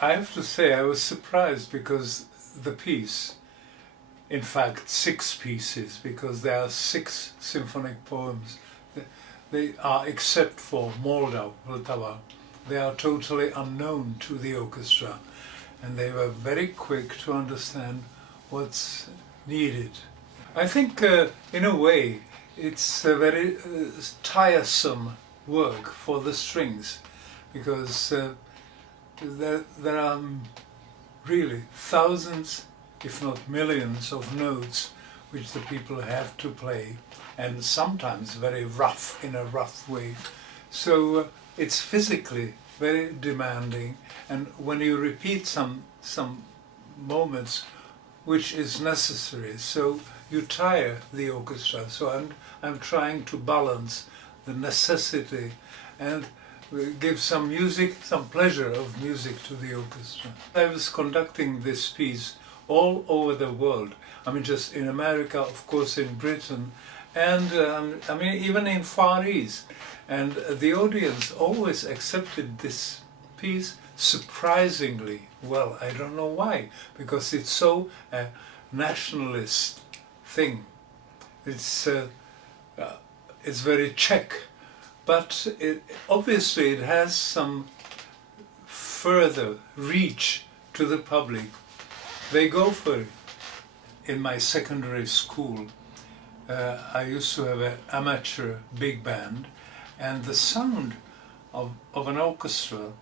I have to say I was surprised because the piece, in fact 6 pieces, because there are 6 symphonic poems, they are, except for Moldau, Vltava, they are totally unknown to the orchestra, and they were very quick to understand what's needed. I think in a way it's a very tiresome work for the strings, because there are really thousands, if not millions, of notes which the people have to play, and sometimes very rough, in a rough way. So it's physically very demanding, and when you repeat some moments which is necessary, so you tire the orchestra. So I'm trying to balance the necessity and give some music, some pleasure of music to the orchestra. I was conducting this piece all over the world. I mean, just in America, of course, in Britain, and I mean, even in Far East. And the audience always accepted this piece surprisingly well. I don't know why, because it's so a nationalist thing. It's very Czech, but obviously it has some further reach to the public. They go for it. In my secondary school, I used to have an amateur big band, and the sound of an orchestra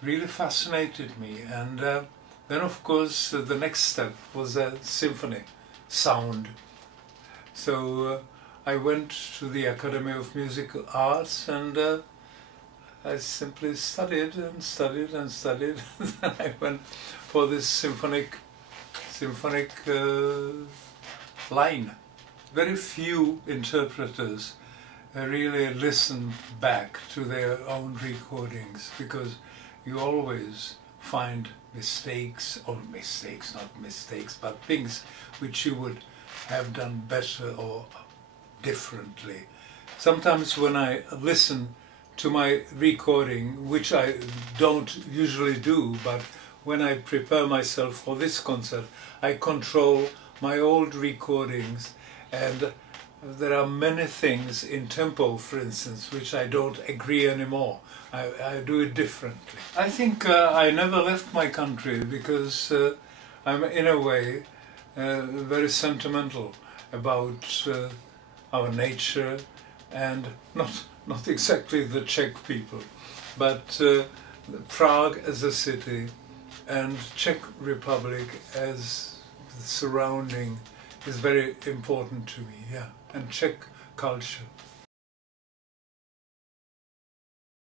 really fascinated me. And then, of course, the next step was a symphony sound. So I went to the Academy of Musical Arts, and I simply studied and studied and studied. And then I went for this symphonic line. Very few interpreters really listen back to their own recordings, because you always find mistakes, or mistakes, not mistakes, but things which you would have done better or differently. Sometimes when I listen to my recording, which I don't usually do, but when I prepare myself for this concert, I control my old recordings, and there are many things in tempo, for instance, which I don't agree anymore. I do it differently. I think I never left my country, because I'm in a way very sentimental about our nature, and not exactly the Czech people, but Prague as a city and Czech Republic as the surrounding is very important to me, yeah, and Czech culture.